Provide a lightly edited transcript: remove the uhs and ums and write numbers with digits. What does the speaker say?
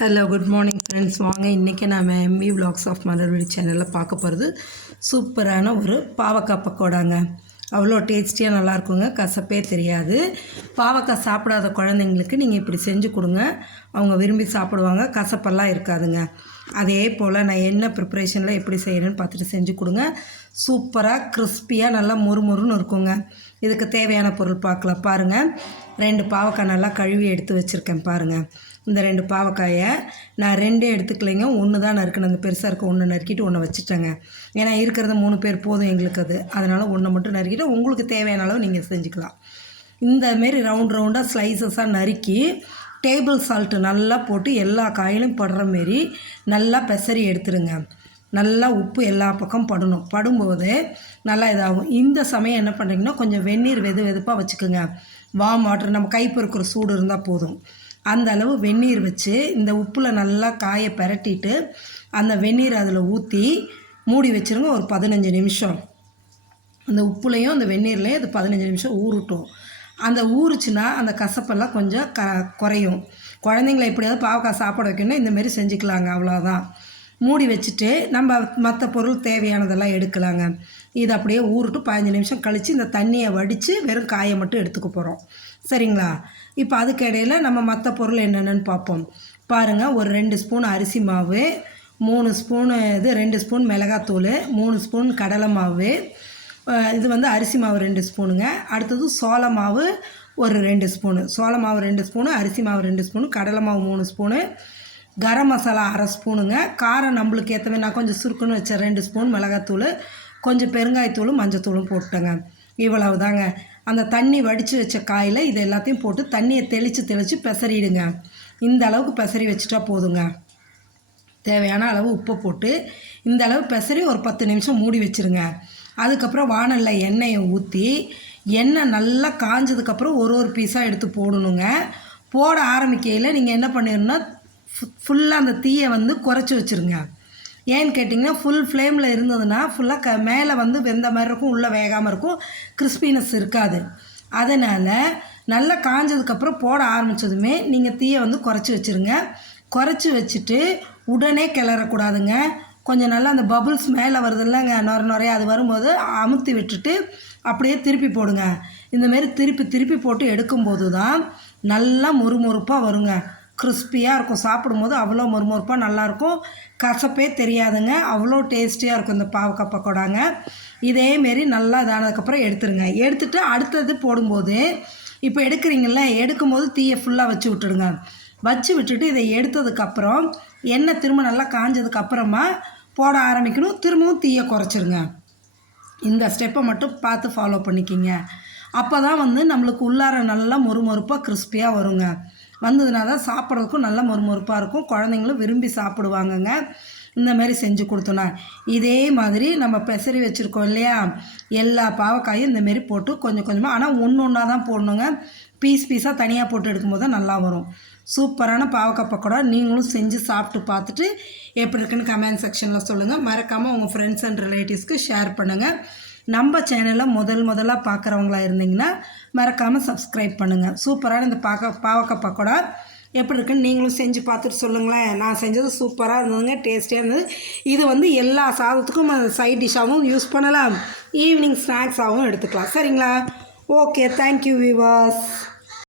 Hello good morning friends. வாங்க இன்றைக்கி நம்ம எம்வி விலாக்ஸ் ஆஃப் மலர்விழி சேனலில் பார்க்க போகிறது சூப்பரான ஒரு பாவக்காய் பக்கோடாங்க. அவ்வளோ டேஸ்டியாக நல்லாயிருக்குங்க, கசப்பே தெரியாது. பாவக்காய் சாப்பிடாத குழந்தைங்களுக்கு நீங்கள் இப்படி செஞ்சு கொடுங்க, அவங்க விரும்பி சாப்பிடுவாங்க, கசப்பெல்லாம் இருக்காதுங்க. அதே போல் நான் என்ன ப்ரிப்ரேஷனில் எப்படி செய்கிறேன்னு பார்த்துட்டு செஞ்சு கொடுங்க. சூப்பராக கிறிஸ்பியாக நல்லா மொறுமொறுன்னு இருக்குங்க. இதுக்கு தேவையான பொருள் பார்க்கலாம். பாருங்கள், 2 பாவக்காய் நல்லா கழுவி எடுத்து வச்சுருக்கேன். பாருங்கள், இந்த 2 பாவக்காயை நான் 2 எடுத்துக்கலைங்க, 1 தான் நறுக்கணும். அந்த பெருசாக இருக்க 1 நறுக்கிட்டு 1 வச்சுட்டேங்க. ஏன்னா இருக்கிறது 3 பேர் போதும் எங்களுக்கு, அதனால் 1 மட்டும் நறுக்கிட்டு உங்களுக்கு தேவையான அளவு நீங்கள் செஞ்சுக்கலாம். இந்தமாரி ரவுண்டாக ஸ்லைசஸாக நறுக்கி டேபிள் சால்ட்டு நல்லா போட்டு எல்லா காயிலும் படுற மாரி நல்லா பெசரி எடுத்துருங்க. நல்லா உப்பு எல்லா பக்கம் படணும். படும்போது நல்லா இதாகும். இந்த சமயம் என்ன பண்ணுறீங்கன்னா, கொஞ்சம் வெந்நீர் வெதுப்பாக வச்சுக்கோங்க. வார்ம் வாட்டர், நம்ம கை பொறுக்கிற சூடு இருந்தால் போதும். அந்த அளவு வெந்நீர் வச்சு இந்த உப்பில் நல்லா காயை பரட்டிட்டு அந்த வெந்நீர் அதில் ஊற்றி மூடி வச்சுருங்க. ஒரு 15 நிமிஷம் அந்த உப்புலையும் அந்த வெந்நீர்லேயும் அது 15 நிமிஷம் ஊறட்டும். அந்த ஊறுச்சுன்னா அந்த கசப்பெல்லாம் கொஞ்சம் குறையும். குழந்தைங்கள எப்படியாவது பாவக்காய் சாப்பிட வைக்கணும்னா இந்தமாரி செஞ்சுக்கலாங்க. அவ்வளோதான். மூடி வச்சுட்டு நம்ம மற்ற பொருள் தேவையானதெல்லாம் எடுக்கலாங்க. இது அப்படியே ஊறட்டும். 15 நிமிஷம் கழித்து இந்த தண்ணியை வடித்து வெறும் காயை மட்டும் எடுத்துக்க போகிறோம். சரிங்களா? இப்போ அதுக்கு இடையில் நம்ம மற்ற பொருள் என்னென்னு பார்ப்போம். பாருங்கள், ஒரு 2 ஸ்பூன் அரிசி மாவு, 3 ஸ்பூனு 2 ஸ்பூன் மிளகாத்தூள், 3 ஸ்பூன் கடலை மாவு, இது வந்து அரிசி மாவு 2 ஸ்பூனுங்க. அடுத்தது சோள மாவு ஒரு 2 ஸ்பூனு, சோள மாவு 2 ஸ்பூனு, அரிசி மாவு 2 ஸ்பூனு, கடலை மாவு 3 ஸ்பூனு, கரம் மசாலா 1/2 ஸ்பூனுங்க. காரம் நம்மளுக்கு ஏற்ற மாதிரி நான் கொஞ்சம் சுருக்குன்னு வச்சேன். 2 ஸ்பூன் மிளகாத்தூள், கொஞ்சம் பெருங்காயத்தூளும் மஞ்சத்தூளும் போட்டுட்டேங்க. இவ்வளவு தாங்க. அந்த தண்ணி வடித்து வச்ச காயில் இது எல்லாத்தையும் போட்டு தண்ணியை தெளித்து பெசறிடுங்க. இந்த அளவுக்கு பெசரி வச்சுட்டா போதுங்க. தேவையான அளவு உப்பை போட்டு இந்த அளவு பெசரி ஒரு 10 நிமிஷம் மூடி வச்சுருங்க. அதுக்கப்புறம் வாணலில் எண்ணெயை ஊற்றி எண்ணெய் நல்லா காஞ்சதுக்கப்புறம் ஒரு பீஸாக எடுத்து போடணுங்க. போட ஆரம்பிக்கையில் நீங்கள் என்ன பண்ணிடணும்னா, ஃபுல்லாக அந்த தீயை வந்து குறைச்சி வச்சுருங்க. ஏன்னு கேட்டிங்கன்னா, ஃபுல் ஃப்ளேமில் இருந்ததுன்னா ஃபுல்லாக மேலே வந்து வெந்த மாதிரி இருக்கும், உள்ளே வேகாமல் இருக்கும், கிறிஸ்பினஸ் இருக்காது. அதனால் நல்லா காஞ்சதுக்கப்புறம் போட ஆரம்பித்ததுமே நீங்கள் தீயை வந்து குறைச்சி வச்சுருங்க. குறைச்சி வச்சுட்டு உடனே கிளறக்கூடாதுங்க. கொஞ்சம் நல்லா அந்த பபுள்ஸ் மேலே வருது இல்லைங்க, நுறையா, அது வரும்போது அமுத்தி விட்டுட்டு அப்படியே திருப்பி போடுங்க. இந்தமாரி திருப்பி போட்டு எடுக்கும்போது தான் நல்லா மொறுமொறுப்பாக வருங்க. கிறிஸ்பியாக இருக்கும். சாப்பிடும்போது அவ்வளோ மொறுமொறுப்பாக நல்லாயிருக்கும், கசப்பே தெரியாதுங்க. அவ்வளோ டேஸ்டியாக இருக்கும் இந்த பாவக்காய் பக்கோடாங்க. இதேமாரி நல்லா இதானதுக்கப்புறம் எடுத்துருங்க. எடுத்துகிட்டு அடுத்தது போடும்போது, இப்போ எடுக்கிறீங்கள, எடுக்கும்போது தீயை ஃபுல்லாக வச்சு விட்டுடுங்க. வச்சு விட்டுட்டு இதை எடுத்ததுக்கப்புறம் எண்ணெய் திரும்ப நல்லா காஞ்சதுக்கப்புறமா போட ஆரம்பிக்கணும். திரும்பவும் தீயை குறைச்சிருங்க. இந்த ஸ்டெப்பை மட்டும் பார்த்து ஃபாலோ பண்ணிக்கிங்க. அப்போ தான் வந்து நம்மளுக்கு உள்ளார நல்லா மொறுமொறுப்பாக கிறிஸ்பியாக வருங்க. வந்ததுனா தான் சாப்பிட்றதுக்கும் நல்லா மொறுமொறுப்பாக இருக்கும். குழந்தைங்களும் விரும்பி சாப்பிடுவாங்கங்க இந்தமாரி செஞ்சு கொடுத்தோன்னா. இதே மாதிரி நம்ம பெசரி வச்சுருக்கோம் இல்லையா, எல்லா பாவக்காயும் இந்தமாரி போட்டு கொஞ்சம் கொஞ்சமாக, ஆனால் ஒன்றா தான் போடணுங்க. பீஸாக தனியாக போட்டு எடுக்கும்போது தான் நல்லா வரும். சூப்பரான பாவக்காய் பக்கோடா நீங்களும் செஞ்சு சாப்பிட்டு பார்த்துட்டு எப்படி இருக்குன்னு கமெண்ட் செக்ஷனில் சொல்லுங்கள். மறக்காமல் உங்கள் ஃப்ரெண்ட்ஸ் அண்ட் ரிலேட்டிவ்ஸ்க்கு ஷேர் பண்ணுங்கள். நம்ம சேனலை முதலாக பார்க்குறவங்களா இருந்தீங்கன்னா மறக்காமல் சப்ஸ்கிரைப் பண்ணுங்கள். சூப்பரான இந்த பாவக்காய் பக்கோடா எப்படி இருக்குன்னு நீங்களும் செஞ்சு பார்த்துட்டு சொல்லுங்களேன். நான் செஞ்சது சூப்பராக இருந்ததுங்க, டேஸ்டியாக இருந்தது. இது வந்து எல்லா சாதத்துக்கும் சைட் டிஷ்ஷாகவும் யூஸ் பண்ணலாம், ஈவினிங் ஸ்நாக்ஸாகவும் எடுத்துக்கலாம். சரிங்களா? Okay, thank you viewers.